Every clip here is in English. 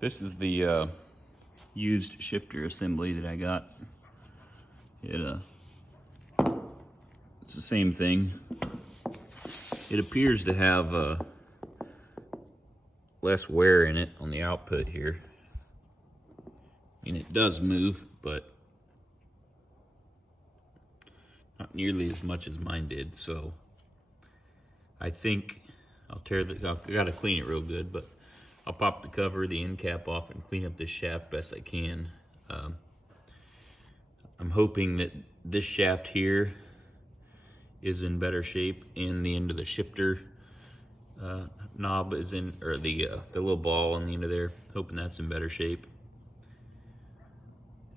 This is the used shifter assembly that I got. It's the same thing. It appears to have less wear in it on the output here. And it does move, but not nearly as much as mine did. So I think I'll I gotta clean it real good, but I'll pop the cover, the end cap off, and clean up this shaft best I can. I'm hoping that this shaft here is in better shape, and the end of the shifter knob is in, or the little ball on the end of there. Hoping that's in better shape.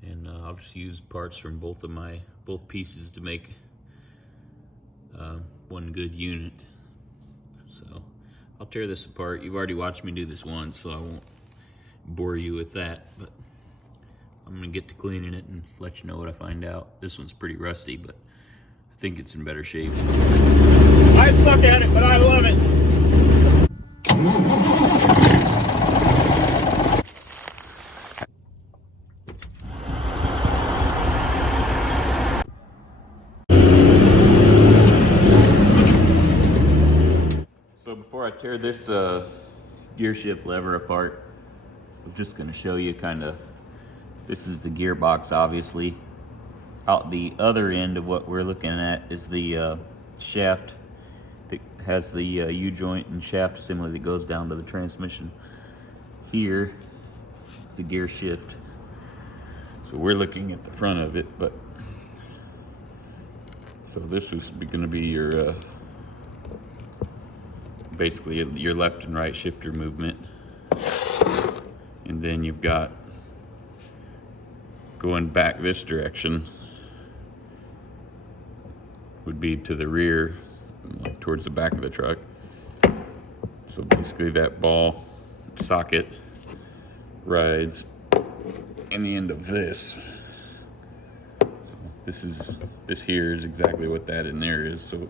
And I'll just use parts from both pieces to make one good unit. So I'll tear this apart. You've already watched me do this once, so I won't bore you with that, but I'm gonna get to cleaning it and let you know what I find out. This one's pretty rusty, but I think it's in better shape. I suck at it, but I love it. So before I tear this gear shift lever apart, I'm just going to show you this is the gearbox, obviously. Out the other end of what we're looking at is the shaft that has the U-joint and shaft assembly that goes down to the transmission. Here is the gear shift. So we're looking at the front of it, but so this is going to be your basically your left and right shifter movement. And then you've got going back this direction would be to the rear, like towards the back of the truck. So basically that ball socket rides in the end of this. So this here is exactly what that in there is. So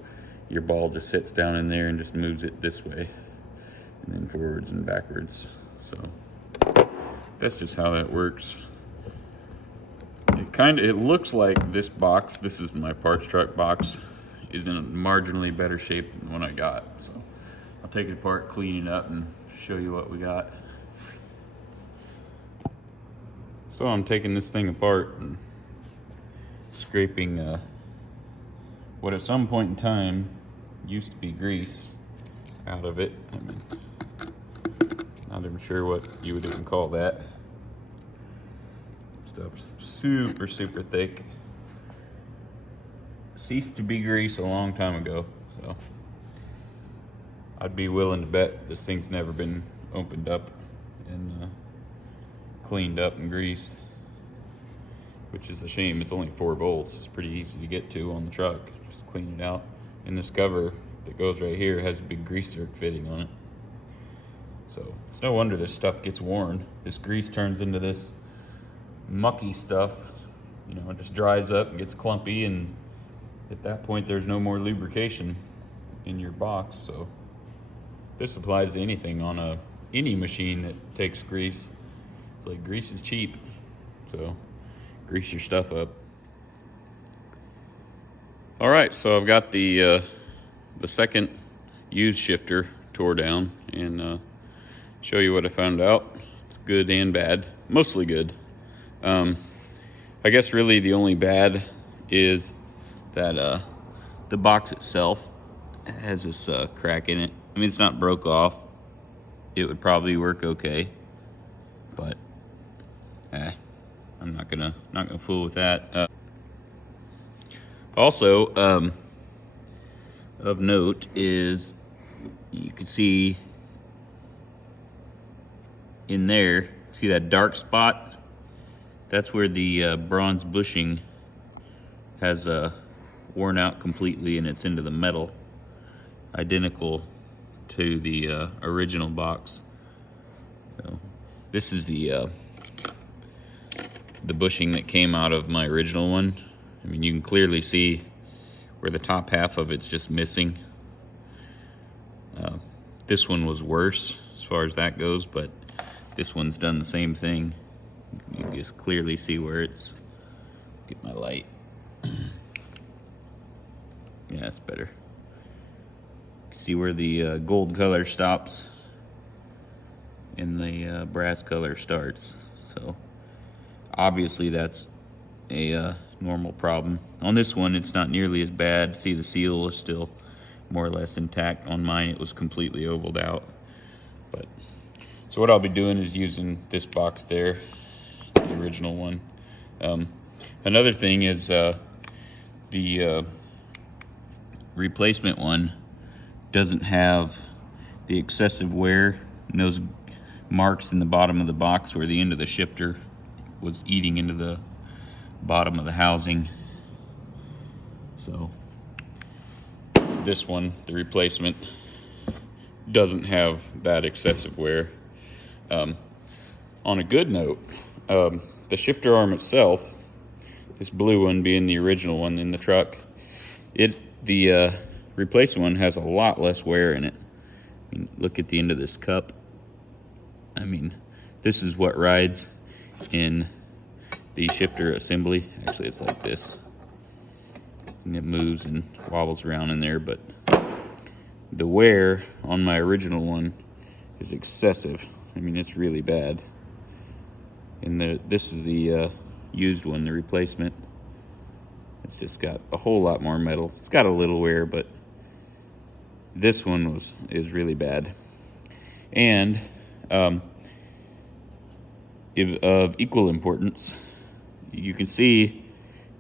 your ball just sits down in there and just moves it this way, and then forwards and backwards. So that's just how that works. It looks like this box, this is my parts truck box, is in a marginally better shape than the one I got. So I'll take it apart, clean it up, and show you what we got. So I'm taking this thing apart and scraping what at some point in time used to be grease out of it. I mean, not even sure what you would even call that. Stuff's super, super thick. Ceased to be grease a long time ago, so I'd be willing to bet this thing's never been opened up and cleaned up and greased, which is a shame. It's only 4 bolts. It's pretty easy to get to on the truck. Just clean it out. And this cover that goes right here has a big grease zerk fitting on it. So it's no wonder this stuff gets worn. This grease turns into this mucky stuff. You know, it just dries up and gets clumpy, and at that point there's no more lubrication in your box. So this applies to anything on any machine that takes grease. It's like grease is cheap, so grease your stuff up. All right, so I've got the second used shifter tore down, and show you what I found out. It's good and bad, mostly good. I guess really the only bad is that the box itself has this crack in it. I mean, it's not broke off. It would probably work okay, but I'm not gonna fool with that. Also, of note is you can see in there, see that dark spot? That's where the bronze bushing has worn out completely, and it's into the metal, identical to the original box. So this is the bushing that came out of my original one. I mean, you can clearly see where the top half of it's just missing. This one was worse as far as that goes, but This one's done the same thing. You can just clearly see where it's, get my light. Yeah, that's better. See where the gold color stops and the brass color starts. So obviously that's a normal problem. On this one, it's not nearly as bad. See, the seal is still more or less intact. On mine, it was completely ovaled out. But so what I'll be doing is using this box there, the original one. Another thing is the replacement one doesn't have the excessive wear and those marks in the bottom of the box where the end of the shifter was eating into the bottom of the housing. So this one, the replacement, doesn't have that excessive wear. On a good note, the shifter arm itself, this blue one being the original one in the truck, the replacement one has a lot less wear in it. I mean, look at the end of this cup. I mean, this is what rides in the shifter assembly. Actually, it's like this, and it moves and wobbles around in there, but the wear on my original one is excessive. I mean, it's really bad. And this is the used one, the replacement. It's just got a whole lot more metal. It's got a little wear, but this one is really bad. And of equal importance, you can see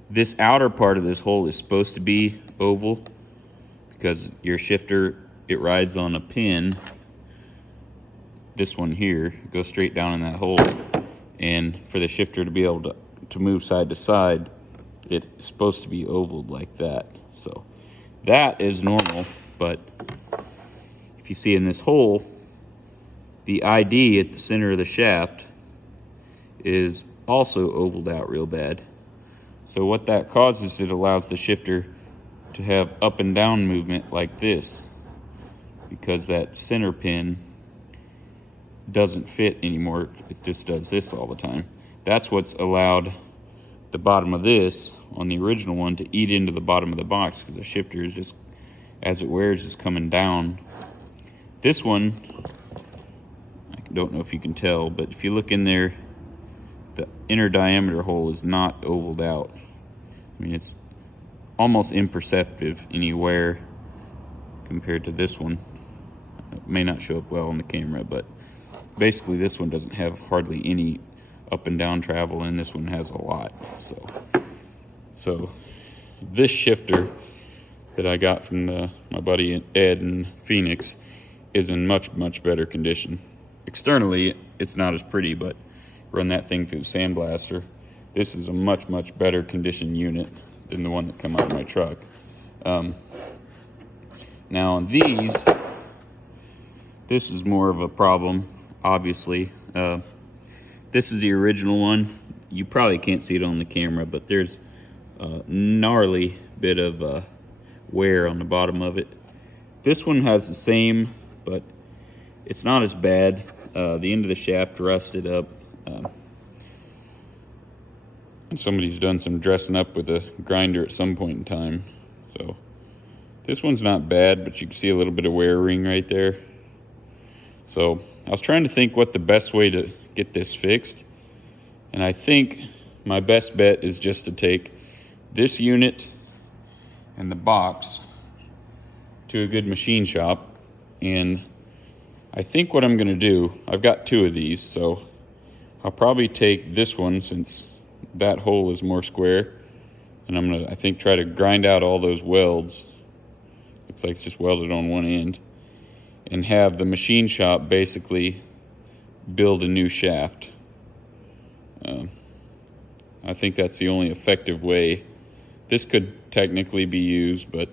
this outer part of this hole is supposed to be oval because your shifter, it rides on a pin. This one here goes straight down in that hole, and for the shifter to be able to move side to side, it's supposed to be ovaled like that. So that is normal, but if you see in this hole, the ID at the center of the shaft is also ovaled out real bad. So what that causes, it allows the shifter to have up and down movement like this, because that center pin doesn't fit anymore. It just does this all the time. That's what's allowed the bottom of this on the original one to eat into the bottom of the box, because the shifter is just, as it wears, is coming down. This one, I don't know if you can tell, but if you look in there, the inner diameter hole is not ovaled out. I mean, it's almost imperceptible any wear compared to this one. It may not show up well on the camera, but basically this one doesn't have hardly any up and down travel, and this one has a lot. So this shifter that I got from my buddy Ed in Phoenix is in much better condition. Externally, it's not as pretty, but run that thing through the sandblaster. This is a much better condition unit than the one that come out of my truck. Now on these, this is more of a problem, obviously. This is the original one. You probably can't see it on the camera, but there's a gnarly bit of wear on the bottom of it. This one has the same, but it's not as bad. The end of the shaft rusted up. And somebody's done some dressing up with a grinder at some point in time. So this one's not bad, but you can see a little bit of wear ring right there. So I was trying to think what the best way to get this fixed, and I think my best bet is just to take this unit and the box to a good machine shop. And I think what I'm going to do, I've got two of these, so I'll probably take this one since that hole is more square, and I'm going to, I think, try to grind out all those welds. Looks like it's just welded on one end, and have the machine shop basically build a new shaft. I think that's the only effective way. This could technically be used, but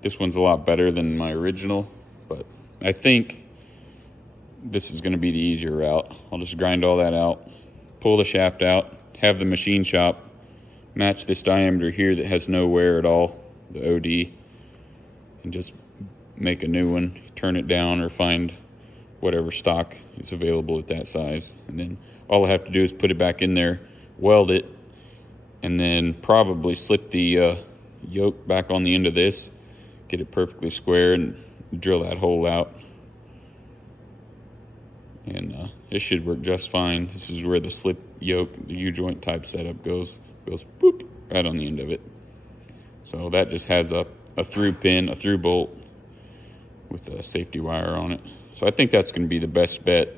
this one's a lot better than my original. But I think this is going to be the easier route. I'll just grind all that out, pull the shaft out, have the machine shop match this diameter here that has no wear at all, the OD, and just make a new one, turn it down, or find whatever stock is available at that size. And then all I have to do is put it back in there, weld it, and then probably slip the yoke back on the end of this, get it perfectly square, and drill that hole out. And it should work just fine. This is where the slip yoke, the U-joint type setup goes boop, right on the end of it. So that just has a through pin, a through bolt with a safety wire on it. So I think that's going to be the best bet.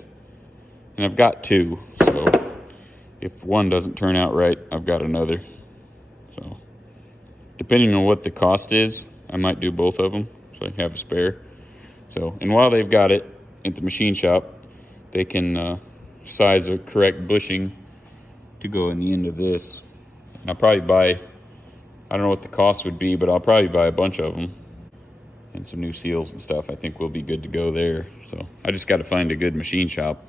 And I've got two, so if one doesn't turn out right, I've got another. So depending on what the cost is, I might do both of them so I have a spare. So, and while they've got it at the machine shop, they can size a correct bushing to go in the end of this. And I'll probably buy, I don't know what the cost would be, but I'll probably buy a bunch of them and some new seals and stuff. I think we'll be good to go there. So I just got to find a good machine shop.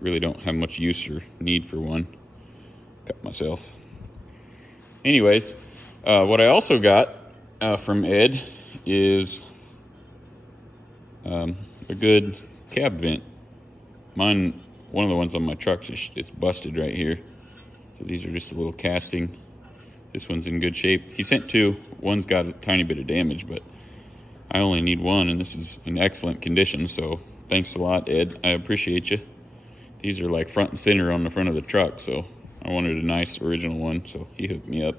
Really don't have much use or need for one. Cut myself. Anyways, what I also got from Ed is a good cab vent. Mine, one of the ones on my truck, it's busted right here. So these are just a little casting. This one's in good shape. He sent two. One's got a tiny bit of damage, but I only need one, and this is in excellent condition. So thanks a lot, Ed. I appreciate you. These are like front and center on the front of the truck, so I wanted a nice original one, so he hooked me up.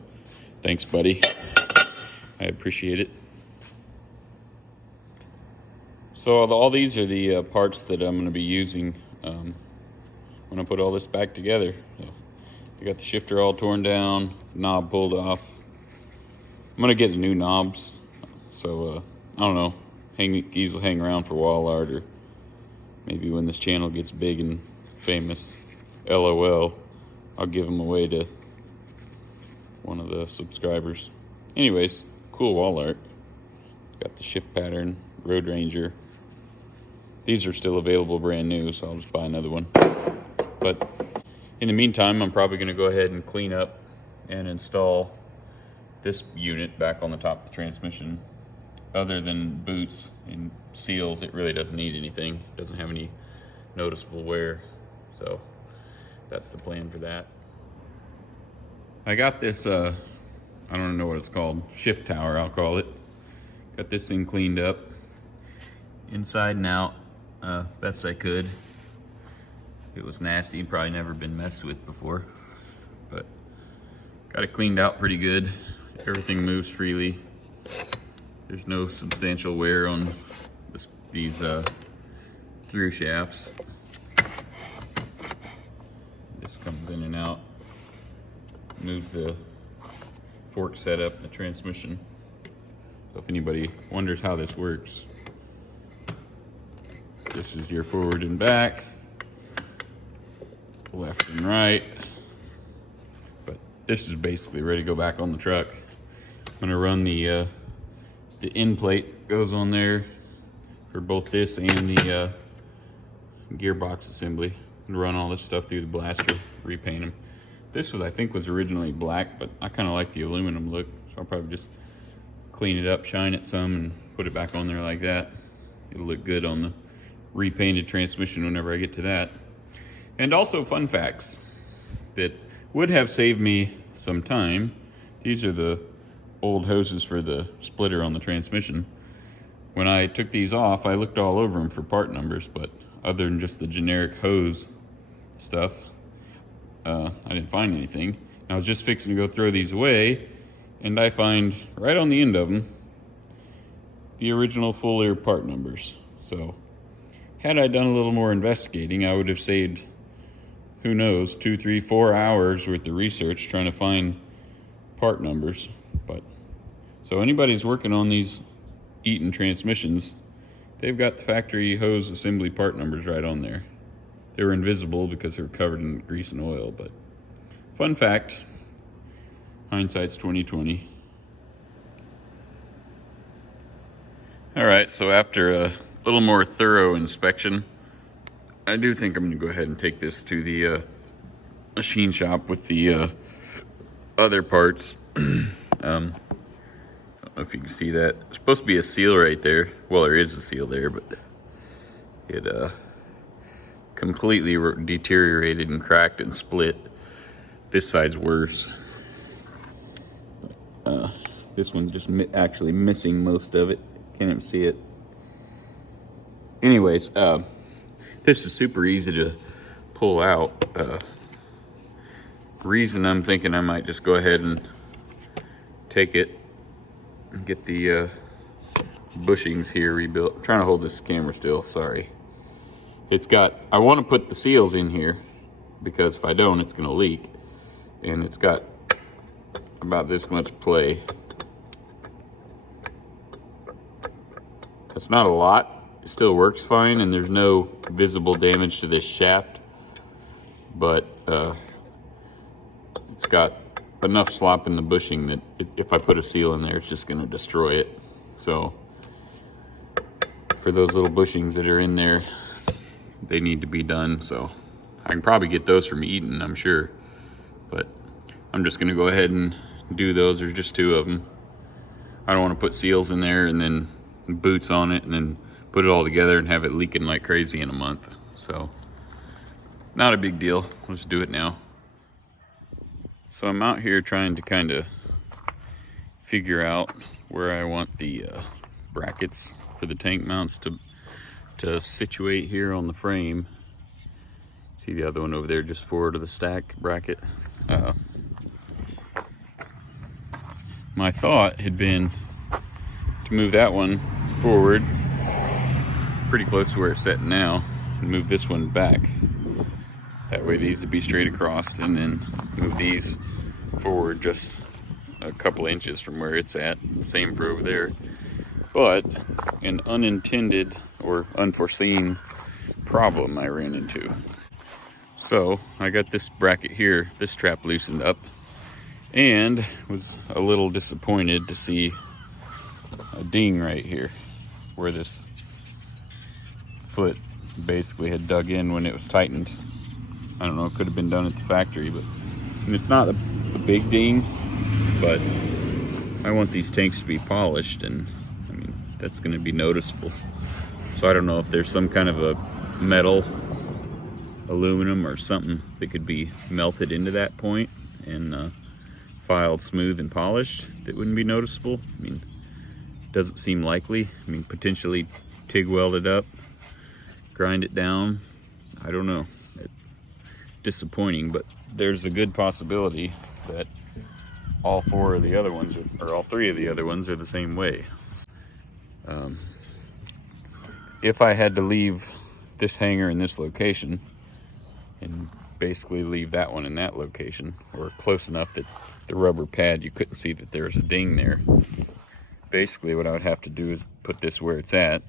Thanks, buddy. I appreciate it. So all these are the parts that I'm going to be using when I put all this back together. So I got the shifter all torn down, knob pulled off. I'm going to get the new knobs, so I don't know, these will hang around for a while, or maybe when this channel gets big and famous, LOL, I'll give them away to one of the subscribers. Anyways, cool wall art. Got the shift pattern, Road Ranger. These are still available brand new, so I'll just buy another one. But in the meantime, I'm probably going to go ahead and clean up and install this unit back on the top of the transmission. Other than boots and seals, it really doesn't need anything. It doesn't have any noticeable wear. So that's the plan for that. I got this, I don't know what it's called, shift tower, I'll call it. Got this thing cleaned up inside and out, best I could. It was nasty, probably never been messed with before, but got it cleaned out pretty good. Everything moves freely. There's no substantial wear on these through shafts. This comes in and out, moves the fork setup in the transmission. So if anybody wonders how this works, this is your forward and back, left and right. But this is basically ready to go back on the truck. I'm gonna run the end plate goes on there for both this and the gearbox assembly. And run all this stuff through the blaster, repaint them. This was, I think, was originally black, but I kind of like the aluminum look, so I'll probably just clean it up, shine it some, and put it back on there like that. It'll look good on the repainted transmission whenever I get to that. And also fun facts that would have saved me some time. These are the old hoses for the splitter on the transmission. When I took these off, I looked all over them for part numbers, but other than just the generic hose stuff, I didn't find anything. I was just fixing to go throw these away, and I find right on the end of them the original Fuller part numbers. So had I done a little more investigating, I would have saved, who knows, 2, 3, 4 hours worth of research trying to find part numbers. But so anybody's working on these Eaton transmissions, they've got the factory hose assembly part numbers right on there. They were invisible because they were covered in grease and oil, but fun fact, hindsight's 20/20. All right, so after a little more thorough inspection, I do think I'm going to go ahead and take this to the machine shop with the other parts. I don't know if you can see that. There's supposed to be a seal right there. Well, there is a seal there, but it completely deteriorated and cracked and split. This side's worse. This one's just actually missing most of it. Can't even see it. Anyways, this is super easy to pull out. Reason I'm thinking I might just go ahead and take it and get the bushings here rebuilt. I'm trying to hold this camera still, sorry. It's got, I want to put the seals in here because if I don't, it's gonna leak. And it's got about this much play. That's not a lot. It still works fine and there's no visible damage to this shaft, but it's got enough slop in the bushing that if I put a seal in there, it's just gonna destroy it. So for those little bushings that are in there, they need to be done. So I can probably get those from Eaton, I'm sure, but I'm just gonna go ahead and do those. There's just 2 of them. I don't want to put seals in there and then boots on it and then put it all together and have it leaking like crazy in a month. So not a big deal. Let's do it now. So I'm out here trying to kind of figure out where I want the brackets for the tank mounts to situate here on the frame. See the other one over there just forward of the stack bracket. My thought had been to move that one forward pretty close to where it's set now and move this one back. That way these would be straight across, and then move these forward just a couple inches from where it's at. Same for over there. But an unintended or unforeseen problem I ran into. So I got this bracket here, this strap loosened up, and was a little disappointed to see a ding right here where this foot basically had dug in when it was tightened. I don't know, it could have been done at the factory, but and it's not a big ding, but I want these tanks to be polished, and I mean that's going to be noticeable. So I don't know if there's some kind of a metal, aluminum or something that could be melted into that point and filed smooth and polished that wouldn't be noticeable. I mean, doesn't seem likely. I mean, potentially TIG weld it up, grind it down. I don't know. Disappointing, but there's a good possibility that all 4 of the other ones or all 3 of the other ones are the same way. If I had to leave this hanger in this location and basically leave that one in that location, or close enough that the rubber pad you couldn't see that there was a ding there, basically what I would have to do is put this where it's at,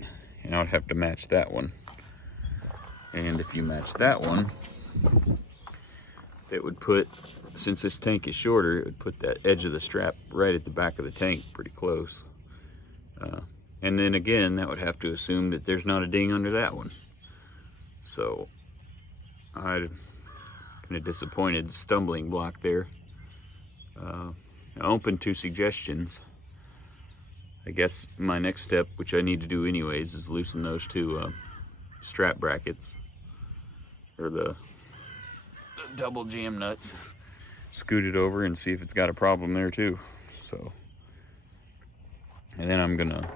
and I would have to match that one. And if you match that one, that would put, since this tank is shorter, it would put that edge of the strap right at the back of the tank, pretty close. And then again, that would have to assume that there's not a ding under that one. So I'm kind of disappointed, stumbling block there. Open to suggestions. I guess my next step, which I need to do anyways, is loosen those 2 strap brackets, or the double jam nuts. Scoot it over and see if it's got a problem there too. So, and then I'm gonna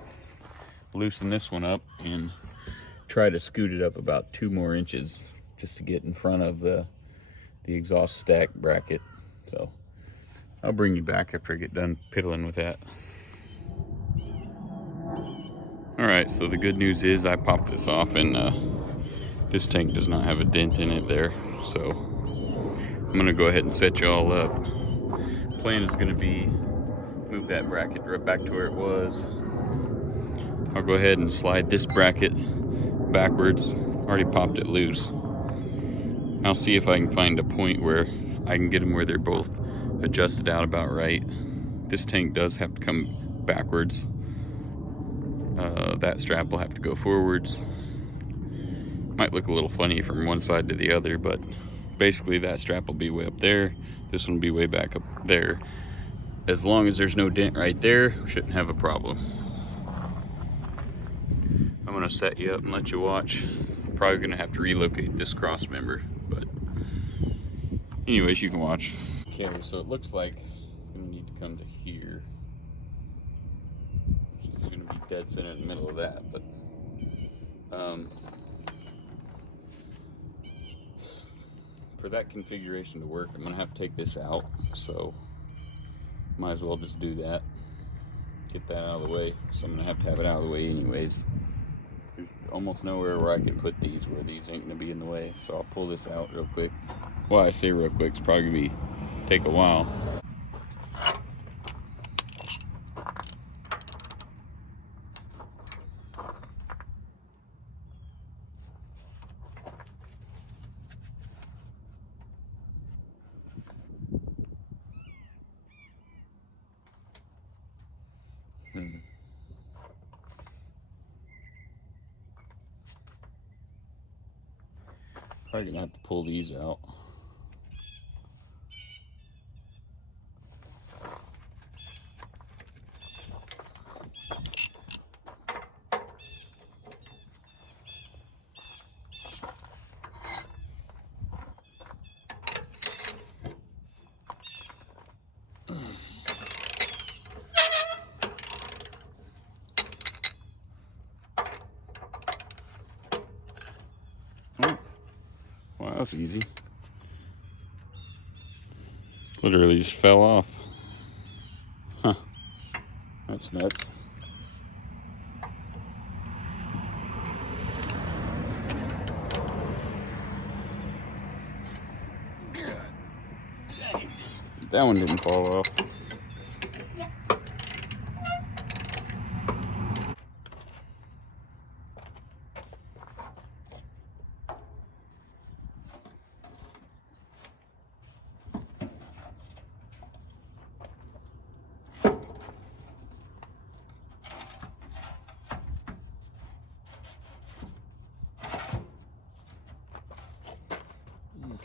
loosen this one up and try to scoot it up about 2 more inches just to get in front of the exhaust stack bracket. So I'll bring you back after I get done piddling with that. All right, so the good news is I popped this off, and this tank does not have a dent in it there. So I'm gonna go ahead and set you all up. Plan is gonna be move that bracket right back to where it was. I'll go ahead and slide this bracket backwards. Already popped it loose. I'll see if I can find a point where I can get them where they're both adjusted out about right. This tank does have to come backwards. That strap will have to go forwards. Might look a little funny from one side to the other, but basically that strap will be way up there. This one will be way back up there. As long as there's no dent right there, we shouldn't have a problem. I'm gonna set you up and let you watch probably gonna have to relocate this cross member, but anyways, you can watch. Okay, so it looks like it's gonna need to come to here, which is gonna be dead center in the middle of that, but for that configuration to work, I'm gonna have to take this out, so might as well just do that, get that out of the way. So I'm gonna have to have it out of the way anyways. There's almost nowhere where I can put these where these ain't gonna be in the way, so I'll pull this out real quick. Well, I say real quick, it's probably gonna take a while. Probably gonna have to pull these out. Oh, well, that was easy. Literally just fell off. Huh. That's nuts. God dang. That one didn't fall off.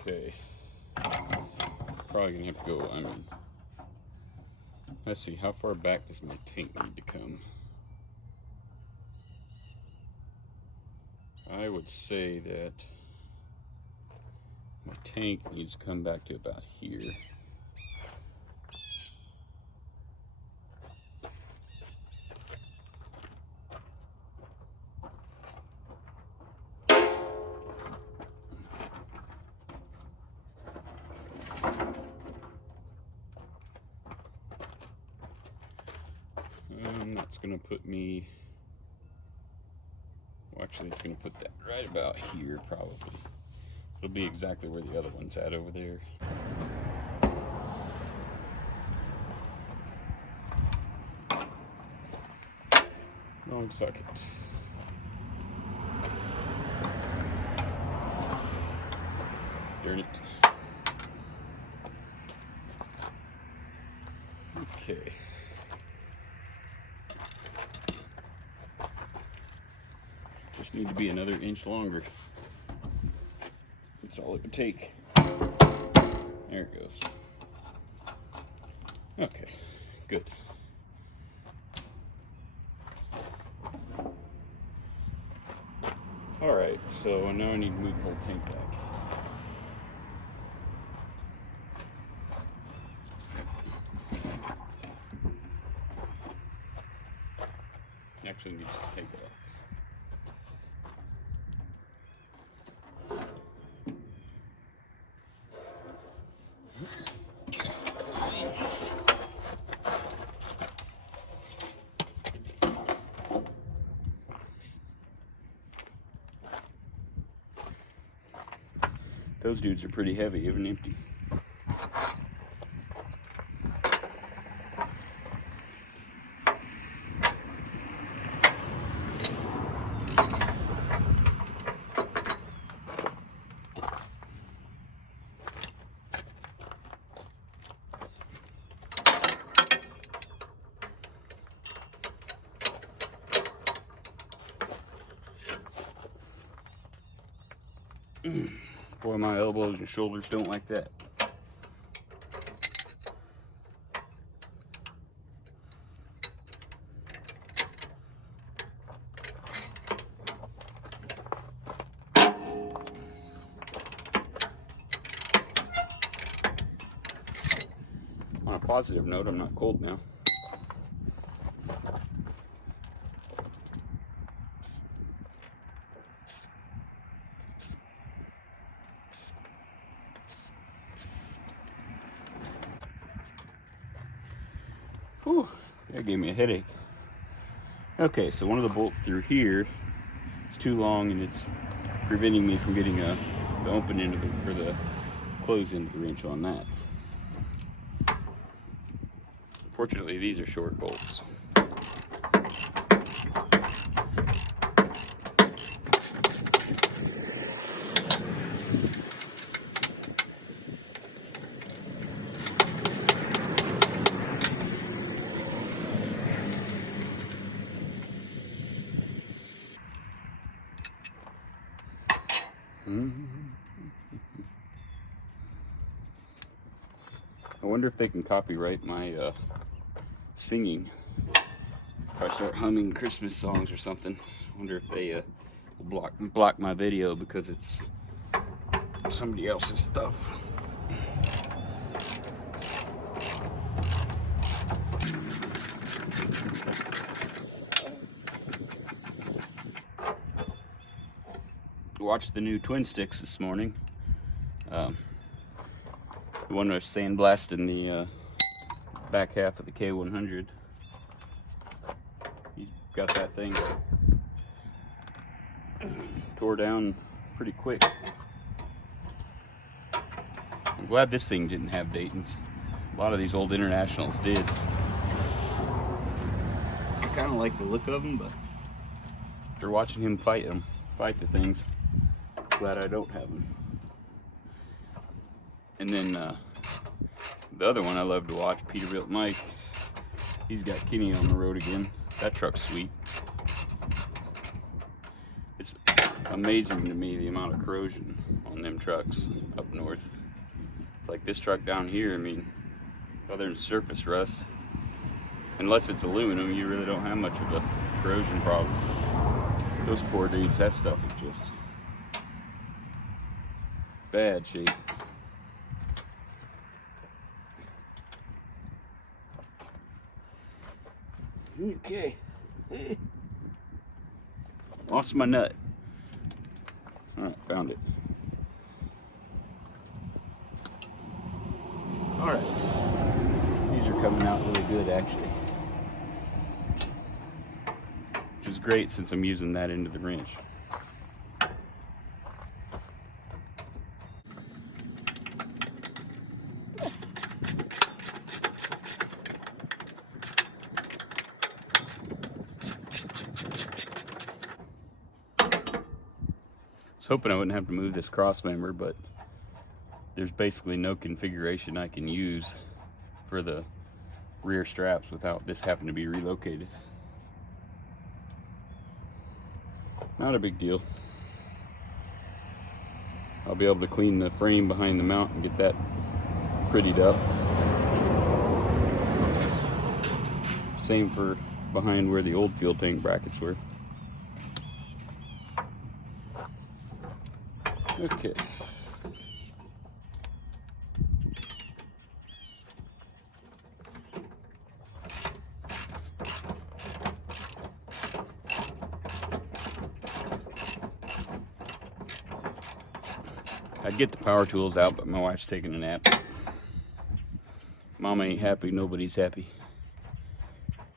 Okay. Probably gonna have to go, let's see, how far back does my tank need to come? I would say that my tank needs to come back to about here. That's gonna put me, well, actually it's gonna put that right about here probably. It'll be exactly where the other one's at over there. Long socket. Darn it. Okay. Just need to be another inch longer. That's all it would take. There it goes. Okay, good. All right, so now I need to move the whole tank back. Actually needs to take it off. Those dudes are pretty heavy, even empty. Boy, my elbows and shoulders don't like that. positive note, I'm not cold now. Whew, that gave me a headache. Okay, so one of the bolts through here is too long and it's preventing me from getting the open end of the, or the close end of the wrench on that. Fortunately, these are short bolts. I wonder if they can copyright my singing. If I start humming Christmas songs or something, I wonder if they will block my video because it's somebody else's stuff. Watched the new twin sticks this morning. The one was sandblasting the back half of the K100. He's got that thing tore down pretty quick. I'm glad this thing didn't have Dayton's. A lot of these old Internationals did. I kind of like the look of them, but after watching him fight the things, glad I don't have them. And then the other one I love to watch, Peterbilt Mike, he's got Kenny on the road again. That truck's sweet. It's amazing to me the amount of corrosion on them trucks up north. It's like this truck down here, I mean, other than surface rust, unless it's aluminum, you really don't have much of a corrosion problem. Those poor dudes, that stuff is just bad shape. Okay. Lost my nut. Alright, found it. Alright. These are coming out really good actually. Which is great since I'm using that end of the wrench. Hoping I wouldn't have to move this cross member, but there's basically no configuration I can use for the rear straps without this having to be relocated. Not a big deal. I'll be able to clean the frame behind the mount and get that prettied up. Same for behind where the old fuel tank brackets were. Okay. I'd get the power tools out, but my wife's taking a nap. Mama ain't happy, nobody's happy.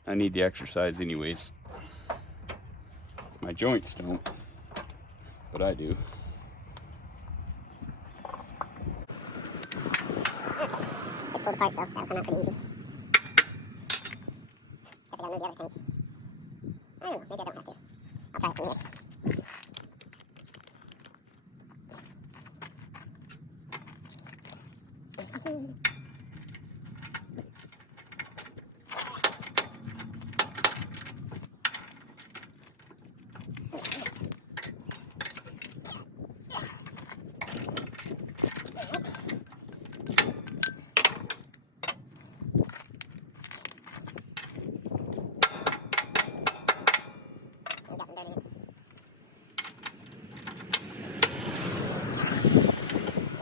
I need the exercise anyways. My joints don't, but I do. Pull the parts though, that'll come out pretty easy. Guess I gotta move the other tank. I don't know, maybe I don't have to. I'll try it from here.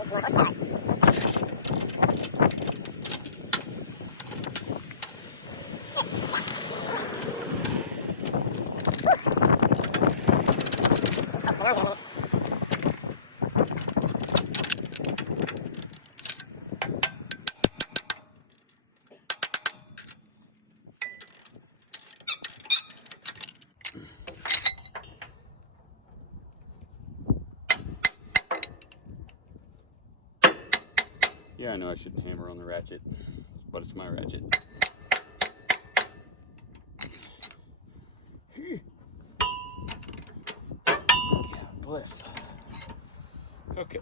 More horsepower. Yeah, I know I shouldn't hammer on the ratchet, but it's my ratchet. God bless. Okay.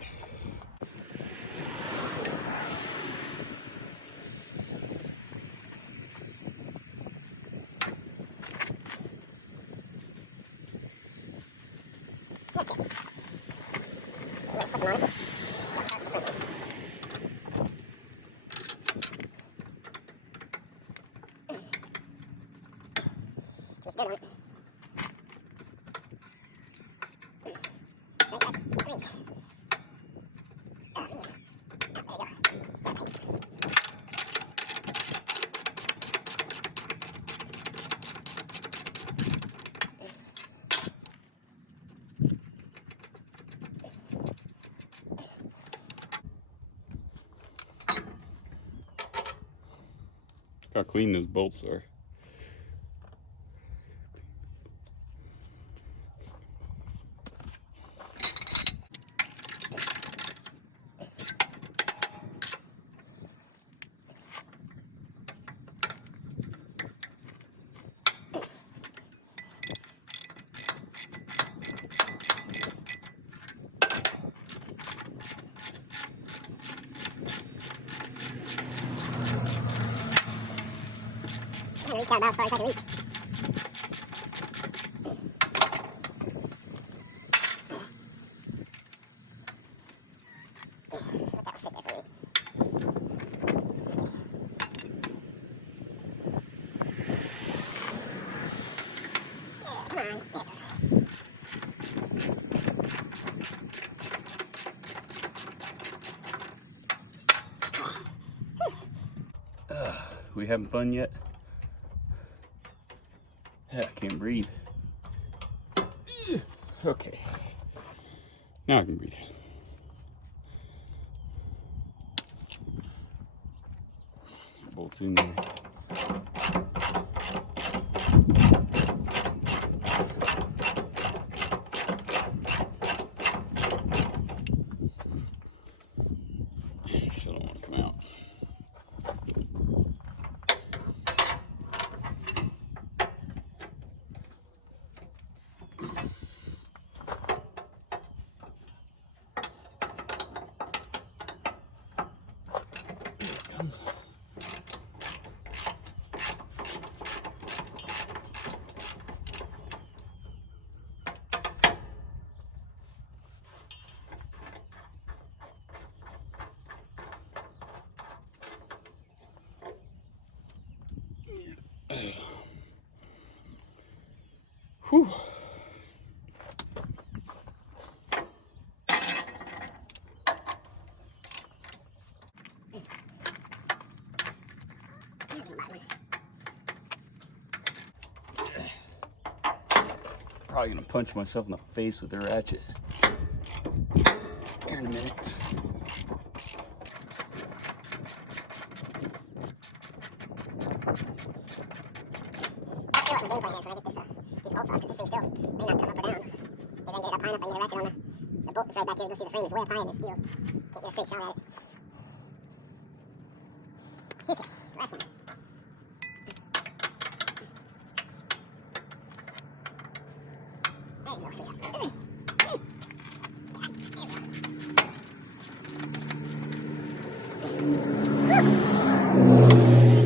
Look how clean those bolts are. I reached out about as far as I can reach. Let that sit there for me. Yeah, come on. There it goes. We having fun yet? Yeah, I can't breathe. Okay. Now I can breathe. Bolts in there. Still don't want to come out. Whew. Probably gonna punch myself in the face with the ratchet here in a minute. I'll tell you what my game plan is when I get this, these bolts off, because this thing still may not come up or down. Maybe I can get it up high enough I can get a ratchet on the bolt that's right back here. You'll see the frame is way up high in this steel. Can't get a straight shot at it. Okay, last one. There you go, sweetheart. Might be diet time. I don't like diets. I like eating.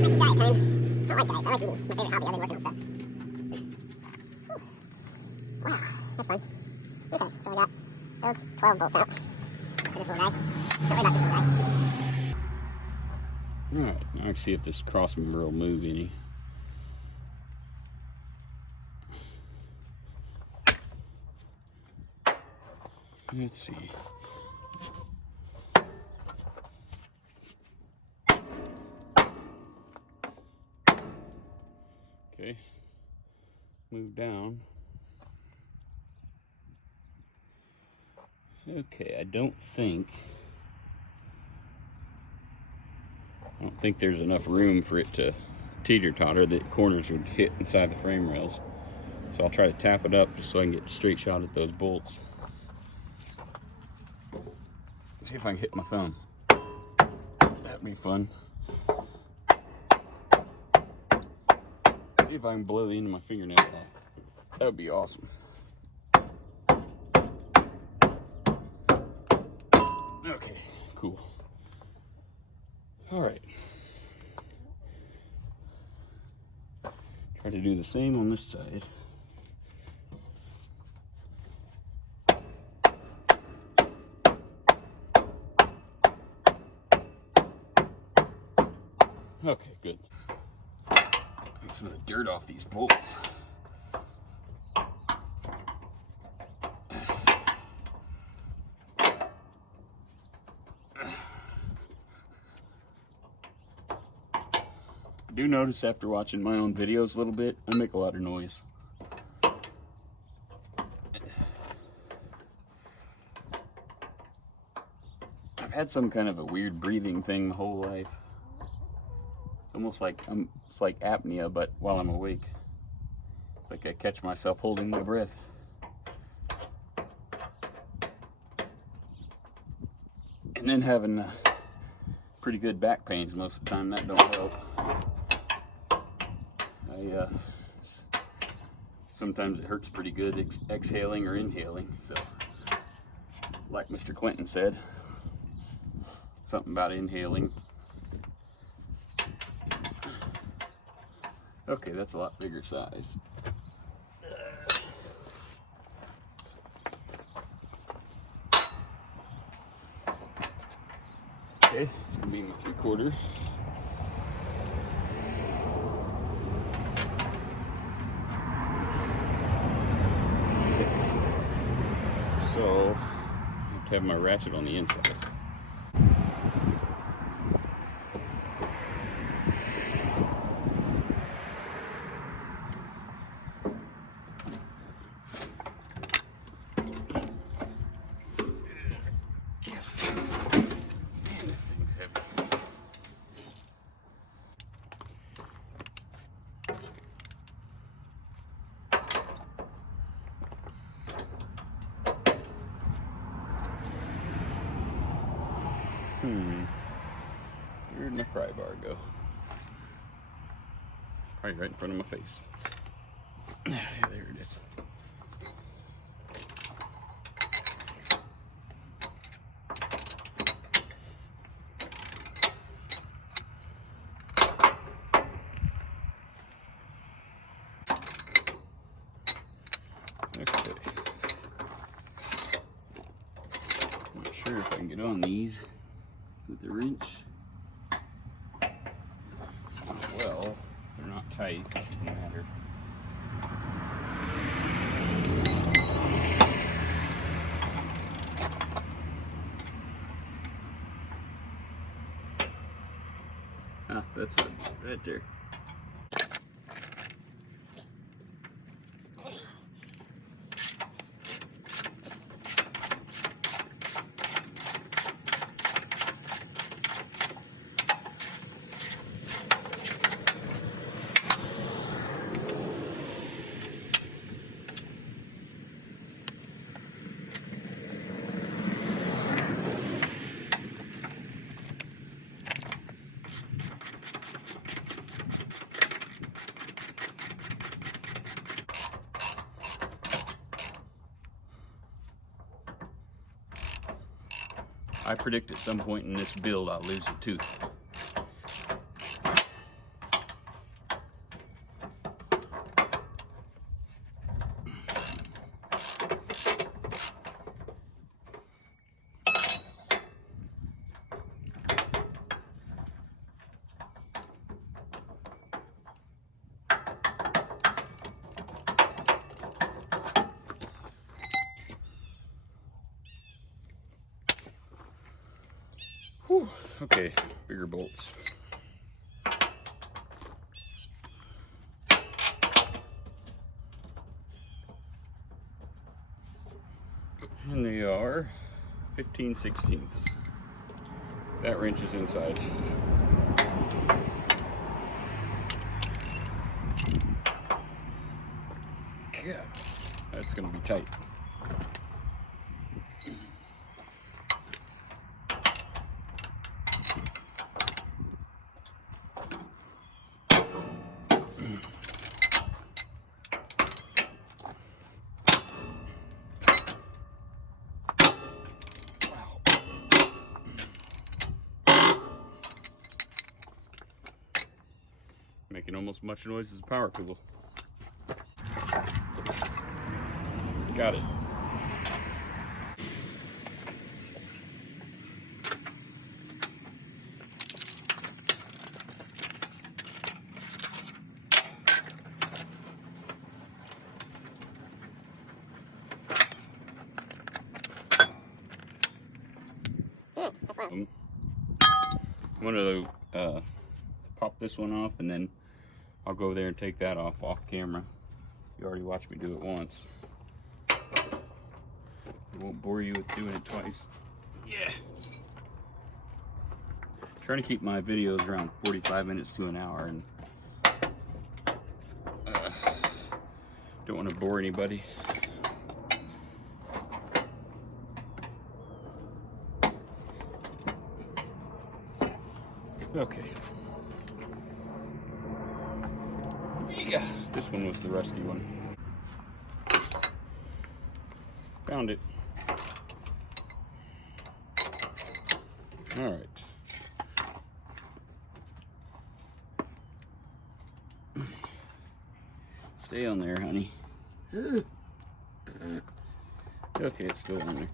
It's my favorite hobby. I've been working on stuff. Wow, that's fun. Okay, so I got those 12 bolts out for this little guy. Don't worry about this little guy. Alright, now let's see if this crossmember will move any. Let's see. Okay, move down. Okay, I don't think there's enough room for it to teeter-totter. The corners would hit inside the frame rails. So I'll try to tap it up just so I can get a straight shot at those bolts. See if I can hit my thumb. That'd be fun. See if I can blow the end of my fingernail off. That would be awesome. Okay, cool. All right. Try to do the same on this side. Okay, good. Get some of the dirt off these bolts. I do notice after watching my own videos a little bit, I make a lot of noise. I've had some kind of a weird breathing thing my whole life. Almost like it's like apnea, but while I'm awake. Like I catch myself holding my breath. And then having pretty good back pains most of the time, that don't help. Sometimes it hurts pretty good exhaling or inhaling. So, like Mr. Clinton said, something about inhaling. Okay, that's a lot bigger size. Okay, it's gonna be my 3/4. So, I have to have my ratchet on the inside. Where'd my pry bar go? Probably right in front of my face. There it is. Okay. Not sure if I can get on these with the wrench. Well, if they're not tight, it shouldn't matter. Ah, that's it, right there. I predict at some point in this build I'll lose a tooth. Whew. Okay, bigger bolts. And they are 15/16. That wrench is inside. Yeah, that's gonna be tight. Making almost as much noise as a power tool. Got it. I'm gonna pop this one off, and then I'll go there and take that off camera. You already watched me do it once. I won't bore you with doing it twice. Yeah. Trying to keep my videos around 45 minutes to an hour, and don't want to bore anybody. Okay. Yeah, this one was the rusty one. Found it. All right. Stay on there, honey. Okay, it's still on there.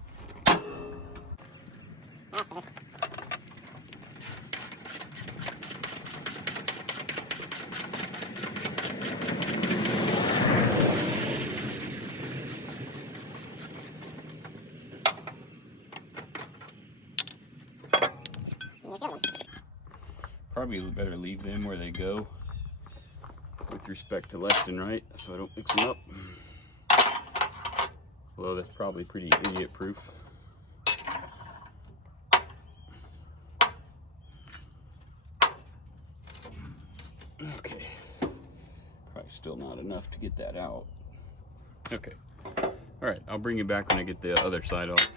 Probably better leave them where they go with respect to left and right, so I don't mix them up. Although that's probably pretty idiot proof. Okay, probably still not enough to get that out. Okay, all right, I'll bring you back when I get the other side off.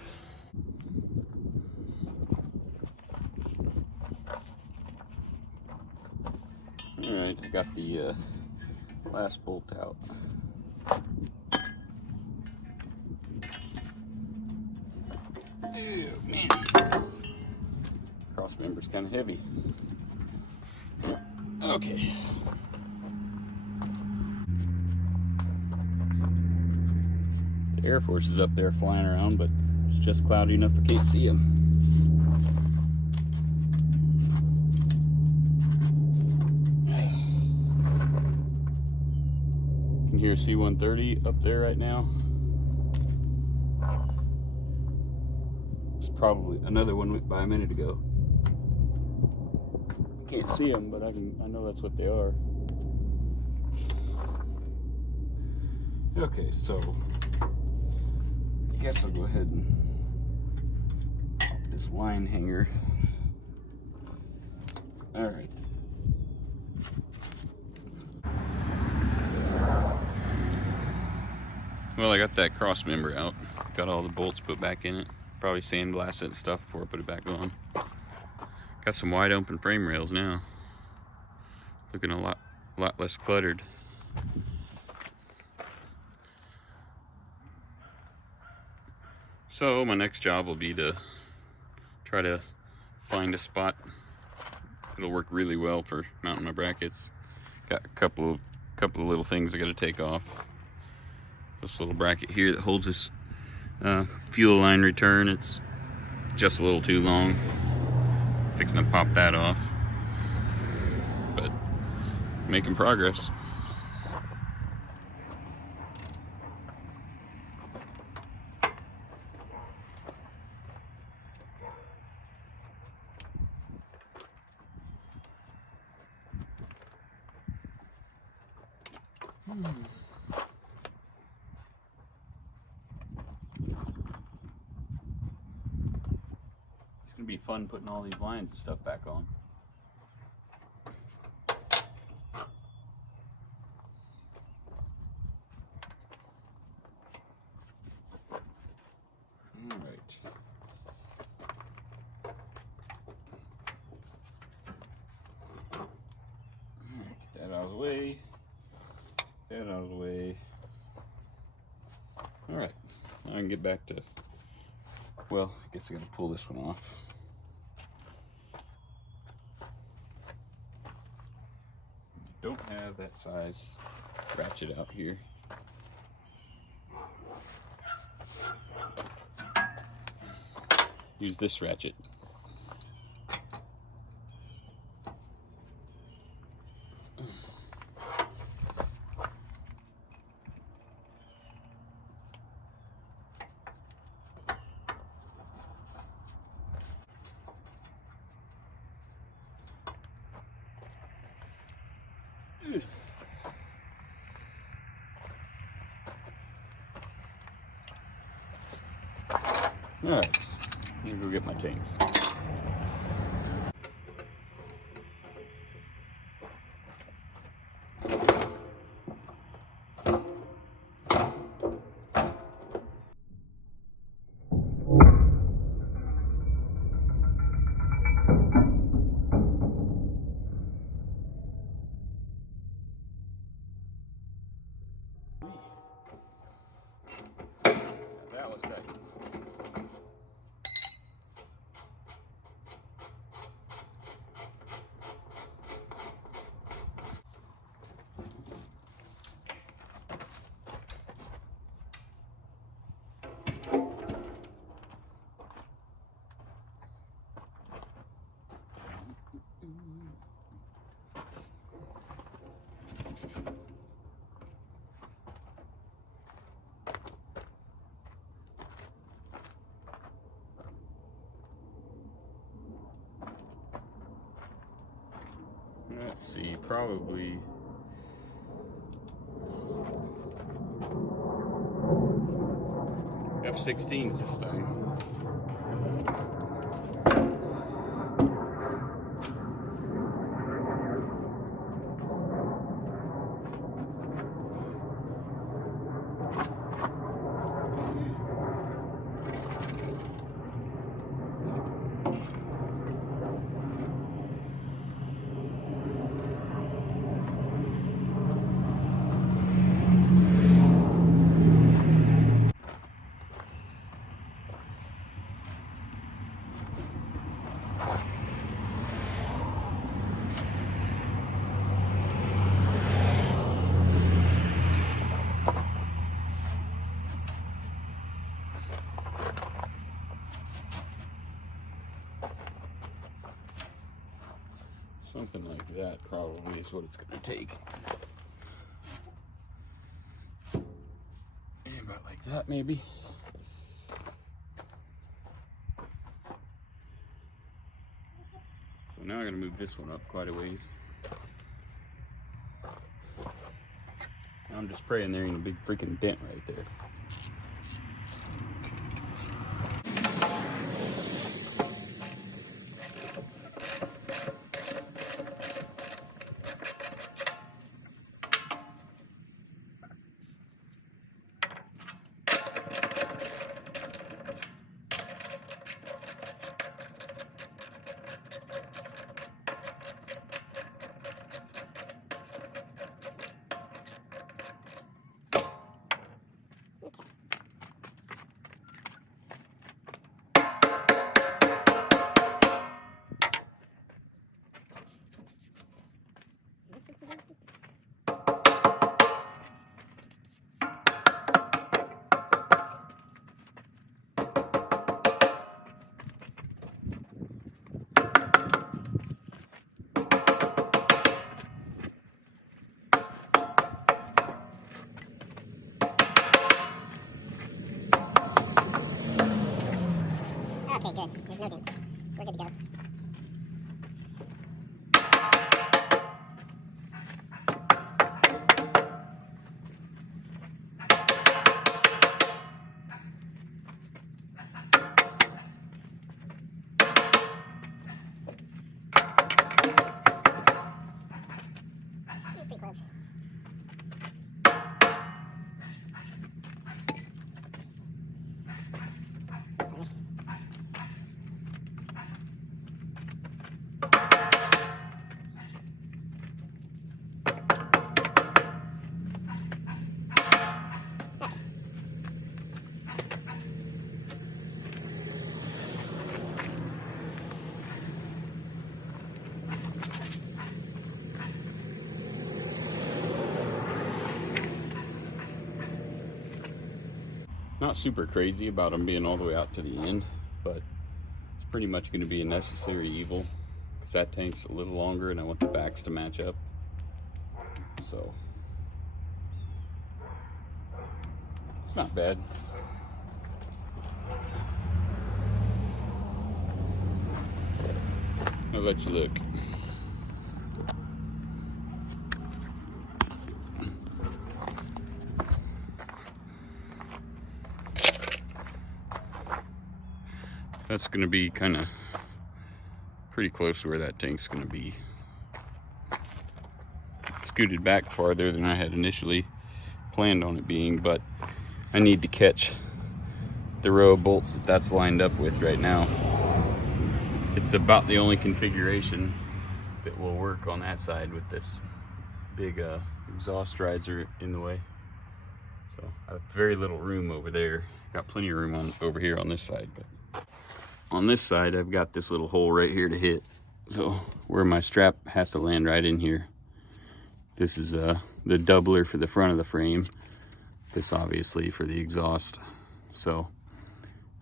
All right, I got the last bolt out. Oh man, cross member's kind of heavy. Okay. The Air Force is up there flying around, but it's just cloudy enough I can't see them. Can hear C-130 up there right now. It's probably another one went by a minute ago. Can't see them, but I know that's what they are. Okay, so I guess I'll go ahead and pop this line hanger. All right. Well, I got that cross member out. Got all the bolts put back in it. Probably sandblasted and stuff before I put it back on. Got some wide open frame rails now. Looking a lot less cluttered. So my next job will be to try to find a spot that'll work really well for mounting my brackets. Got a couple of little things I got to take off. This little bracket here that holds this fuel line return, it's just a little too long. Fixing to pop that off, but making progress. It's gonna be fun putting all these lines and stuff back on. All right. Get that out of the way. That out of the way. All right. Now I can get back to, well, I guess I gotta pull this one off. Don't have that size ratchet out here. Use this ratchet. Alright, I'm gonna go get my tanks. That was tight. Let's see, probably F-16s this time. Something like that probably is what it's going to take. And about like that, maybe. So now I got to move this one up quite a ways. I'm just praying there ain't a big freaking dent right there. Okay, good. There's no dent. We're good to go. It's pretty close. not super crazy about them being all the way out to the end, but it's pretty much going to be a necessary evil because that tank's a little longer and I want the backs to match up. So it's not bad. I'll let you look. That's going to be kind of pretty close to where that tank's going to be. It scooted back farther than I had initially planned on it being, but I need to catch the row of bolts that that's lined up with right now. It's about the only configuration that will work on that side with this big exhaust riser in the way. So I have very little room over there. Got plenty of room over here on this side, but on this side, I've got this little hole right here to hit. So where my strap has to land right in here. This is the doubler for the front of the frame. This obviously for the exhaust. So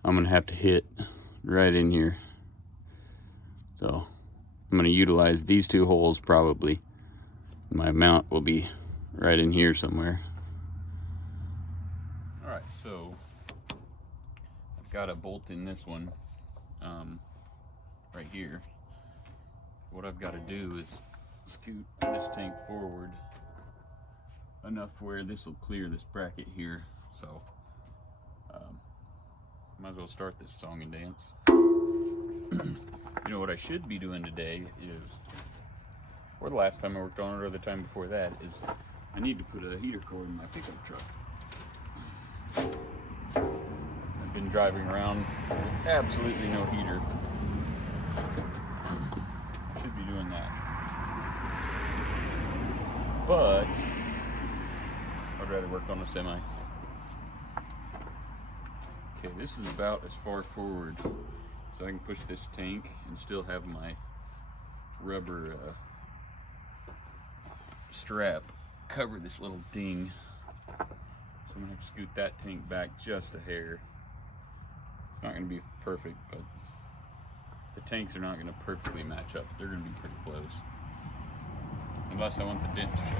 I'm gonna have to hit right in here. So I'm gonna utilize these two holes probably. My mount will be right in here somewhere. All right, so I've got a bolt in this one. Right here. What I've got to do is scoot this tank forward enough where this will clear this bracket here. So might as well start this song and dance. You know what I should be doing today is, or the last time I worked on it or the time before that, is I need to put a heater cord in my pickup truck. I've been driving around with absolutely no heater. I should be doing that. But I'd rather work on a semi. Okay, this is about as far forward so I can push this tank and still have my rubber strap cover this little ding. So I'm gonna have to scoot that tank back just a hair. It's not gonna be perfect, but the tanks are not gonna perfectly match up. They're gonna be pretty close. Unless I want the dent to show.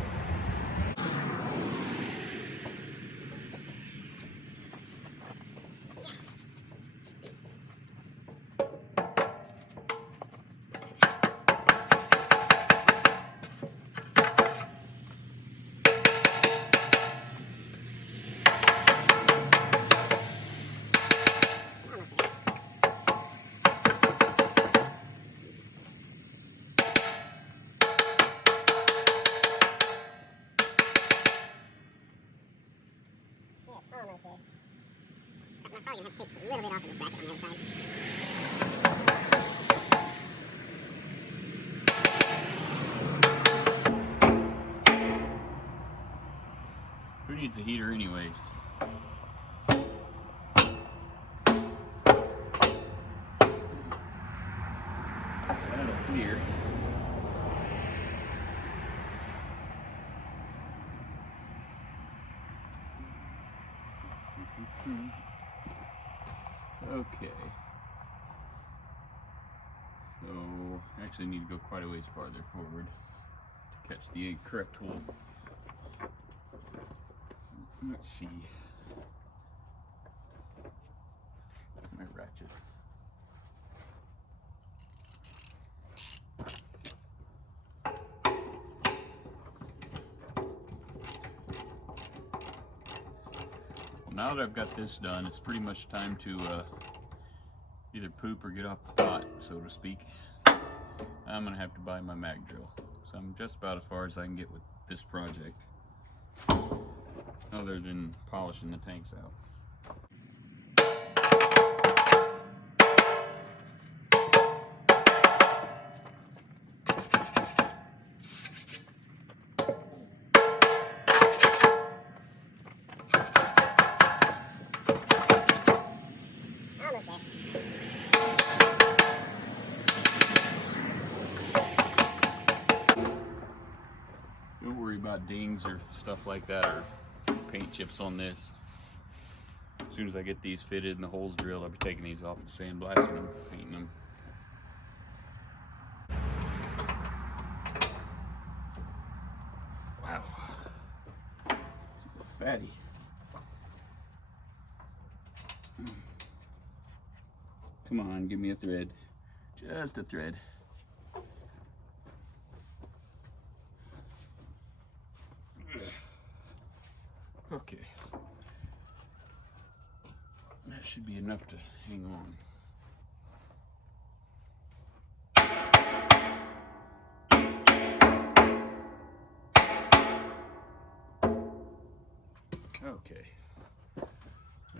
Almost there. I'm probably going to have to take a little bit off of this bracket on the other side. Who needs a heater anyways? That'll clear. Okay. So I actually need to go quite a ways farther forward to catch the correct hole. Let's see. My ratchet. Well, now that I've got this done, it's pretty much time to either poop or get off the pot, so to speak. I'm gonna have to buy my mag drill. So I'm just about as far as I can get with this project, other than polishing the tanks out. Almost there. Don't worry about dings or stuff like that, or paint chips on this. As soon as I get these fitted and the holes drilled, I'll be taking these off and sandblasting them, painting them. Wow. Fatty. Come on, give me a thread. Just a thread. Okay. That should be enough to hang on. Okay.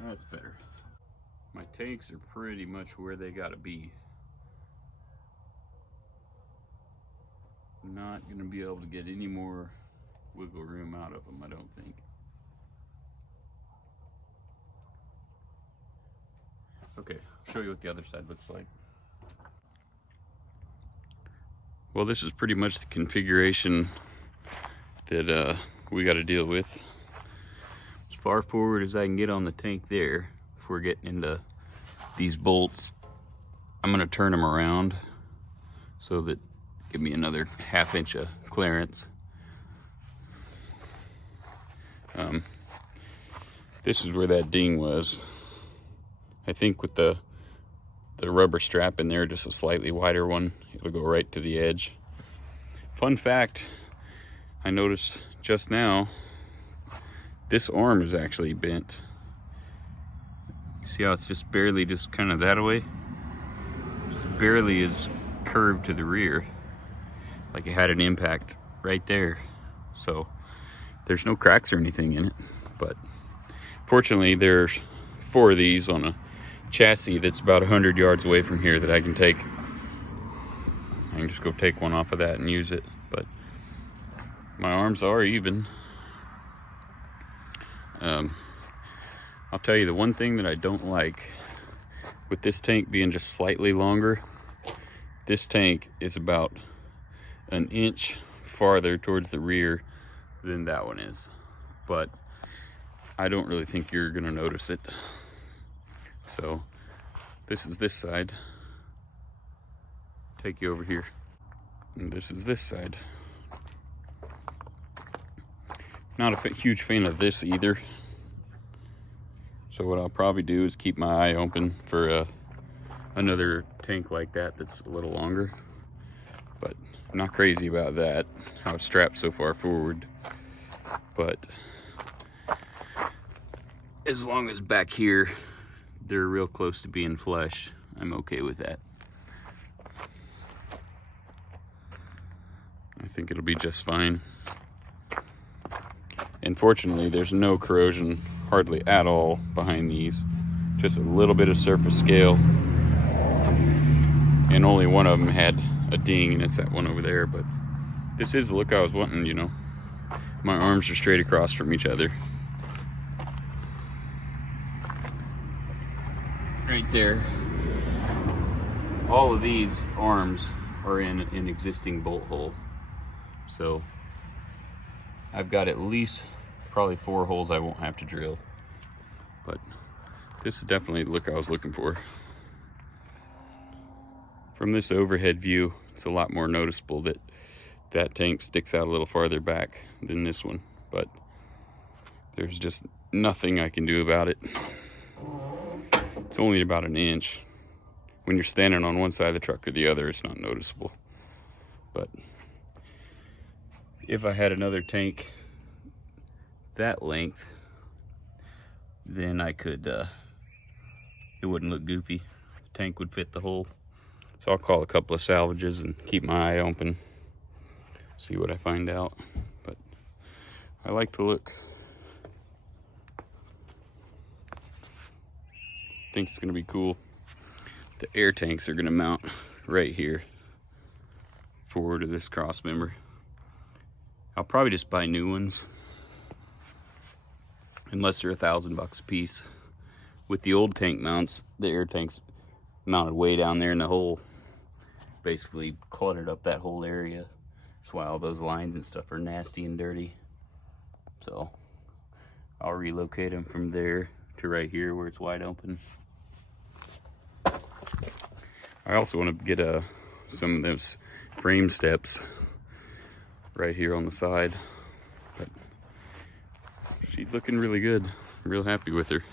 That's better. My tanks are pretty much where they gotta be. Not gonna be able to get any more wiggle room out of them, I don't think. Okay, I'll show you what the other side looks like. Well, this is pretty much the configuration that we got to deal with. As far forward as I can get on the tank there, if we're getting into these bolts, I'm going to turn them around so that give me another 1/2 inch of clearance. This is where that ding was. I think with the rubber strap in there, just a slightly wider one, it'll go right to the edge. Fun fact, I noticed just now, this arm is actually bent. You see how it's just barely just kind of that way? Just barely is curved to the rear. Like it had an impact right there. So there's no cracks or anything in it. But fortunately, there's 4 of these on a chassis that's about 100 yards away from here that I can take. I can just go take one off of that and use it. But my arms are even. I'll tell you the one thing that I don't like with this tank being just slightly longer, this tank is about 1 inch farther towards the rear than that one is. But I don't really think you're gonna notice it. So this is this side. Take you over here. And this is this side. Not a huge fan of this either. So what I'll probably do is keep my eye open for another tank like that that's a little longer. But I'm not crazy about that, how it's strapped so far forward. But as long as back here they're real close to being flush, I'm okay with that. I think it'll be just fine. And fortunately, there's no corrosion hardly at all behind these. Just a little bit of surface scale. And only one of them had a ding, and it's that one over there. But this is the look I was wanting, you know. My arms are straight across from each other. Right there. All of these arms are in an existing bolt hole. So I've got at least probably 4 holes I won't have to drill. But this is definitely the look I was looking for. From this overhead view, it's a lot more noticeable that that tank sticks out a little farther back than this one. But there's just nothing I can do about it. It's only about 1 inch. When you're standing on one side of the truck or the other, it's not noticeable. But if I had another tank that length, then I could, it wouldn't look goofy. The tank would fit the hole. So I'll call a couple of salvages and keep my eye open, see what I find out. But I like the look. I think it's gonna be cool. The air tanks are gonna mount right here forward to this cross member. I'll probably just buy new ones, unless they're $1,000 a piece. With the old tank mounts, the air tanks mounted way down there in the hole, basically cluttered up that whole area. That's why all those lines and stuff are nasty and dirty. So I'll relocate them from there to right here where it's wide open. I also want to get some of those frame steps right here on the side, but she's looking really good. Real happy with her.